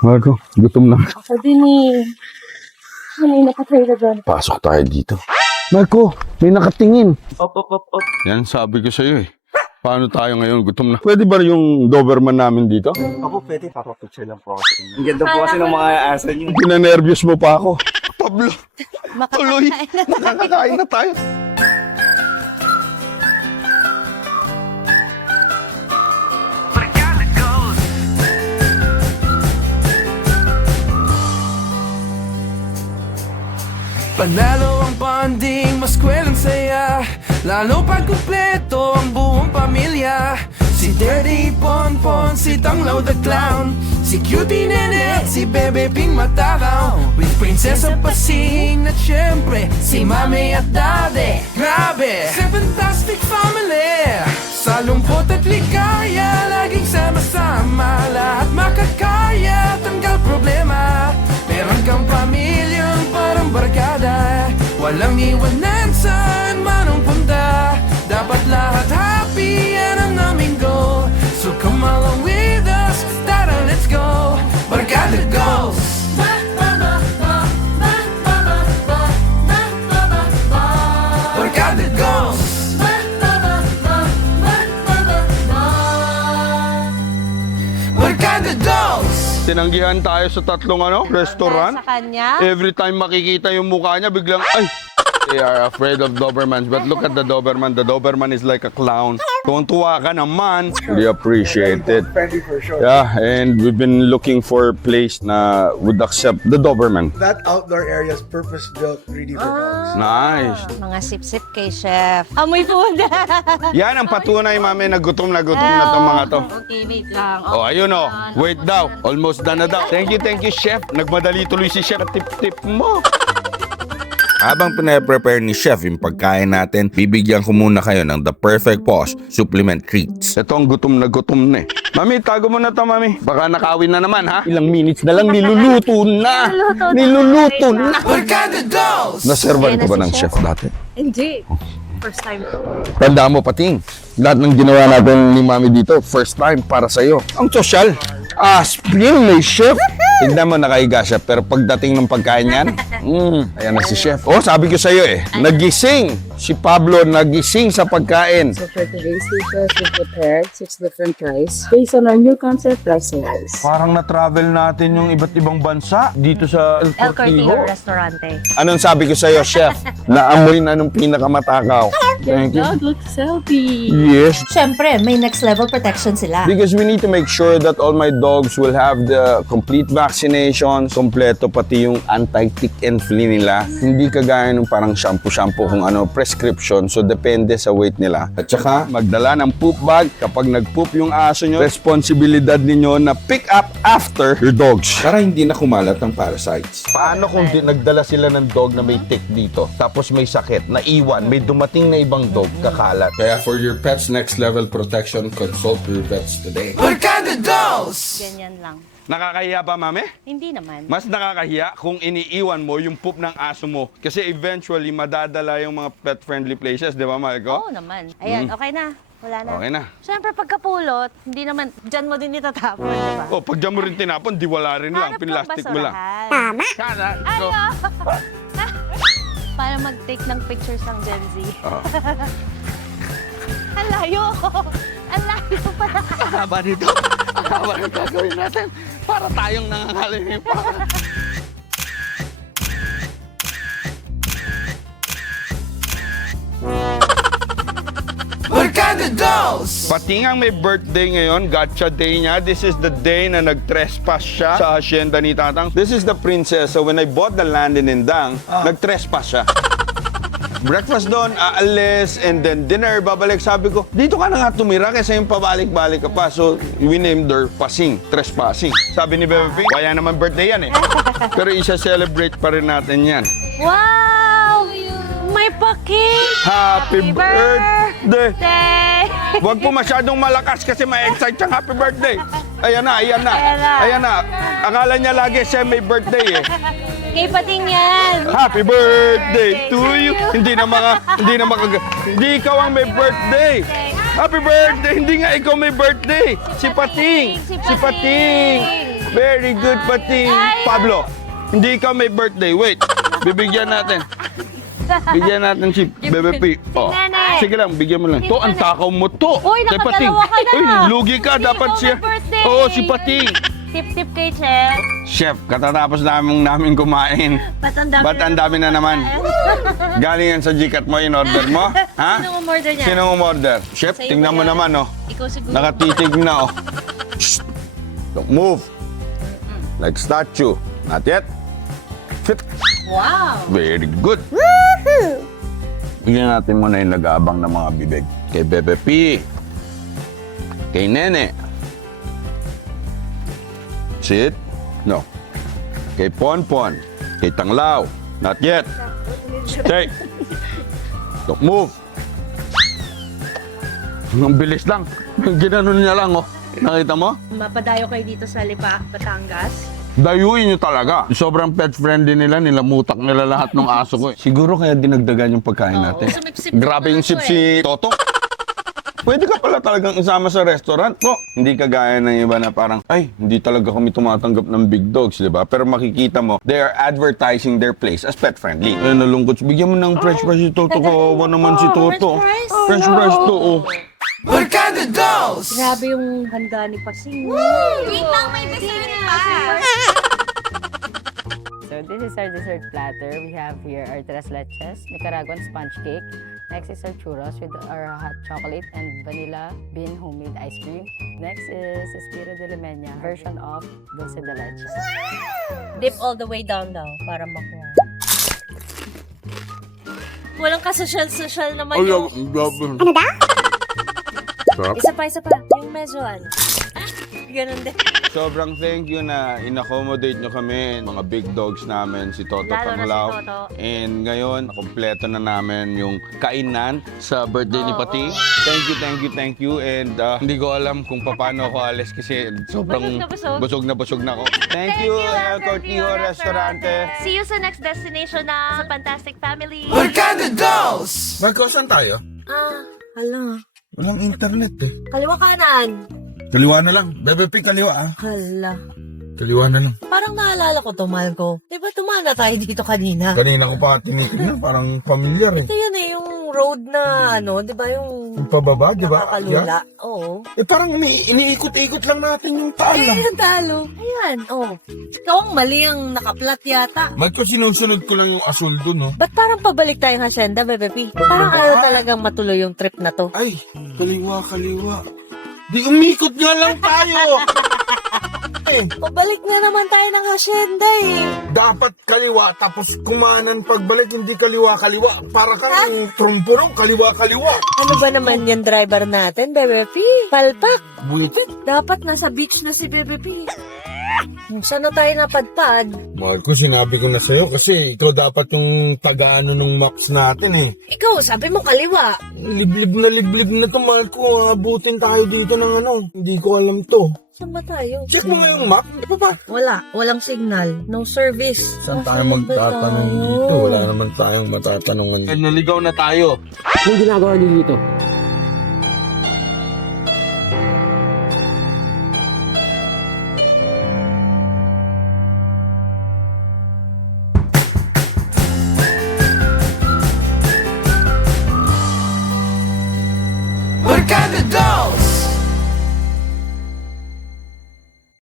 Marco, gutom na. Ako din eh. Kanina pa tayo na doon. Pasok tayo dito. Marco, may nakatingin. Op. Yan, sabi ko sa'yo eh. Paano tayo ngayon? Gutom na. Pwede ba yung Doberman namin dito? Opo, pwede. Papapicture lang po kasi. Ang ganda po kasi ng mga asa niyo. Pinanervyos mo pa ako. Pablo, tuloy. Nakakain na tayo. Panalo ang bonding, maskwelang saya. Lalo pag kumpleto ang buong pamilya. Si Daddy Ponpon, si Tanglaw the Clown, si Cutie Nene, si Bebe Ping Matakaw, with Prinsesa Pasing at syempre si Mami at Daddy. Grabe! Si Fantastic Family, sa lungkot at ligaya, laging sama-sama, lahat makakaya, tanggal problema. Meron kang pamilyang parang barkada, walang iwanan saan man ang punta. Dapat lahat happy, yan ang aming goal. So come along with us, tara let's go. Barkada goals. Barkada goals. Barkada goals. Tinanggihan tayo sa tatlong restaurant. Sa kanya? Every time makikita yung mukha niya, biglang, ay! They are afraid of Dobermans. But look at the Doberman. The Doberman is like a clown. Tuwang-tuwa ka naman. We appreciate it. Friendly for sure. Yeah, and we've been looking for a place na would accept the Doberman. That outdoor area is purpose-built really for dogs. Nice. Mga sip-sip kay Chef. Amoy food. Yan ang patunay, mami, na gutom na itong mga to. Okay, wait lang. Oh, ayun oh. Wait daw. Almost done na daw. Thank you, Chef. Nagmadali tuloy si Chef. Tip-tip mo. Habang pinaprepare ni Chef yung pagkain natin, bibigyan ko muna kayo ng The Perfect Paws Supplement Treats. Ito ang gutom na eh. Mami, tago mo na to, mami. Baka nakawin na naman, ha? Ilang minutes na lang, niluluto na. Niluluto na. Barkada goals. Naservan Ayan ko ba na ng si chef dati? Hindi. First time. Tandaan mo, Pating. Lahat ng ginawa natin ni mami dito, first time para sa'yo. Ang sosyal. Spring may chef. Tignan mo, nakahiga siya. Pero pagdating ng pagkain yan, ayan na si chef. Oh, sabi ko sa'yo eh, nagising. Si Pablo nagising sa pagkain. So for today's dishes, we prepared 6 different rice based on our new concept, rice and rice. Parang na-travel natin yung iba't ibang bansa dito sa El El Cortijo Cortijo. Restaurante. Anong sabi ko sa'yo, chef? Naamoy na nung pinakamatakaw. Thank you. Dog looks healthy. Yes, Siyempre, may next level protection sila. because we need to make sure that all my dogs will have the complete vaccination, kompleto pati yung anti-tick and flea nila. Hindi kagaya nung parang shampoo kung prescription. So, depende sa weight nila. At saka, magdala ng poop bag. Kapag nag-poop yung aso nyo, responsibilidad ninyo na pick up after your dogs. Para hindi na kumalat ang parasites. Paano kung nagdala sila ng dog na may tick dito, tapos may sakit, naiwan, may dumating na ibang dog, kakalat? Kaya for your pet's next level protection, consult your vets today. Barkada goals. Ganyan lang. Nakakahiya ba, mami? Hindi naman. Mas nakakahiya kung iniiwan mo yung poop ng aso mo. Kasi eventually, madadala yung mga pet-friendly places, di ba, Marco? Oo naman. Ayan, okay na. Wala na. Okay na. Siyempre, pagkapulot, hindi naman, dyan mo din itatapon, di ba? Oh, pag dyan mo rin tinapon, di wala rin lang. Hanap ng Pinlastic mo lang. basurahan. Tama. Ay, oh. Para mag-take ng pictures ng Gen Z. Oh. Ang layo. Ang layo pala. Haba nito. Haba nito gagawin natin. Para tayong nangangalimim pa. Barkada goals. Pati nga may birthday ngayon, gotcha day niya. This is the day na nag-trespass siya sa hacienda ni Tatang. This is the princess. So when I bought the land in Indang, nag-trespass siya. Breakfast doon, aalis, and then dinner, babalik. Sabi ko, dito ka na nga tumira kasi yung pabalik-balik ka pa. So, we named her Pasing, trespassing. Sabi ni Bebe Ping, kaya naman birthday yan eh. Pero isa-celebrate pa rin natin yan. Wow! May pa-cake! Happy birthday! Day! Huwag po masyadong malakas kasi ma-excite siyang happy birthday. Ayan na, ayan na. Ayan na. Ayan na. Akala niya lagi siya may birthday eh. Kay Pating yan! Happy birthday to you. Hindi ikaw ang may birthday. Happy birthday. Hindi nga ikaw may birthday. Si Pating. Si Pating. Very good, Pati. Pablo, hindi ka may birthday. Wait, bibigyan natin. Bigyan natin si Bebe P. Oh. Nene. Sige lang, bigyan mo lang. To, ang takaw mo to. Uy, Kay Pati. nakadalawa ka na. Uy, lugi ka. Hindi, Dapat ikaw siya. may birthday. Oo, si Pati. Tip-tip kay Chef. Chef, katatapos namin kumain. Ba't ang dami na naman? Galing yan sa Gcat mo, in-order mo? Ha? Sinong umorder niya? Sinong umorder? Chef, Sa'yo tingnan mo ba yan? naman, oh. Ikaw siguro. Nakatitig na, oh. Shh. Don't move. Like statue. Not yet. Fit. Wow. Very good. Bigyan natin muna yung nag-aabang ng mga bibig. Kay Bebe P. Kay Nene. Sit. No. Kay Ponpon. Kay Tanglaw. Not yet. Take. Don't move. Ang bilis lang. Ginanon niya lang, oh. Nakita mo? Mapadayo kayo dito sa Lipa, Batangas. Dayuin nyo talaga. Sobrang pet friendly nila, nilamutak nila lahat ng aso ko. Siguro kaya dinagdagan yung pagkain natin. sumipsip Grabe yung naman sip to si Toto. Pwede ka pala talagang isama sa restaurant mo. Hindi kagaya ng iba na parang, ay, hindi talaga kami tumatanggap ng big dogs, di ba? Pero makikita mo, they are advertising their place as pet friendly. Ay, nalungkot. Bigyan mo ng french fries si Toto. Kawawa naman si Toto. French fries to, oh. Barkada Dolls! Grabe yung handa ni Pasing. Wait lang, may dessert pa. So this is our dessert platter. We have here our tres leches, Nicaraguan sponge cake. Next is our churros with our hot chocolate and vanilla bean homemade ice cream. Next is Espiro de Limeña, version of dulce de leche. Dip all the way down daw para makuha. Walang kasosyal-sosyal naman yung... Isa pa. Yung medyo ano. Ganun din. Sobrang thank you na in-accommodate nyo kami, mga big dogs namin, si Toto Lalo na si Panglao. Toto. And ngayon, kompleto na namin yung kainan sa birthday ni Pati. Thank you. And hindi ko alam kung paano ako alis kasi sobrang busog na ako. Thank you, El Cortijo Restaurante. See you sa next destination na sa Fantastic Family. Barkada Dolls! Marco, saan tayo? Hala. Walang internet eh. Kaliwa kanan. Kaliwa na lang. Bebe P, kaliwa ah. Hala. Kaliwa na lang. Parang naalala ko to, Malco. Di ba tumana tayo dito kanina? Kanina ko pa tinitignan, parang familiar eh. Ito yun eh, yung road na ano, di ba yung... Yung pababa, di ba? Nakakalula. Oo. Eh parang iniikot-ikot lang natin yung tala. Ayan, talo. Ayan, oh. Ikaw ang mali ang nakaplat yata. Marco, sinusunod ko lang yung asul dun, no? Ba't parang pabalik tayong hasyenda, Bebe P? Parang ayaw talagang matuloy yung trip na to. Ay, kaliwa. Di umikot nga lang tayo! Pabalik na naman tayo ng hasyenda eh. Dapat kaliwa, tapos kumanan pagbalik, hindi kaliwa. Para kang trumpuro, kaliwa. Ano ba naman yung driver natin, Bebe P? Palpak. Buisit. Dapat nasa beach na si Bebe P. Saan na tayo napadpad? Marco, sinabi ko na sa'yo kasi ikaw dapat yung taga-ano ng maps natin eh. Ikaw, sabi mo kaliwa. Liblib na to, Marco. Abutin tayo dito ng ano. Hindi ko alam to. Saan ba tayo? Check mo nga yung map. Di ba ba? Walang signal. No service. Saan tayo magtatanong dito? Wala naman tayong matatanungan. Naligaw na tayo. Anong ginagawa niyo dito?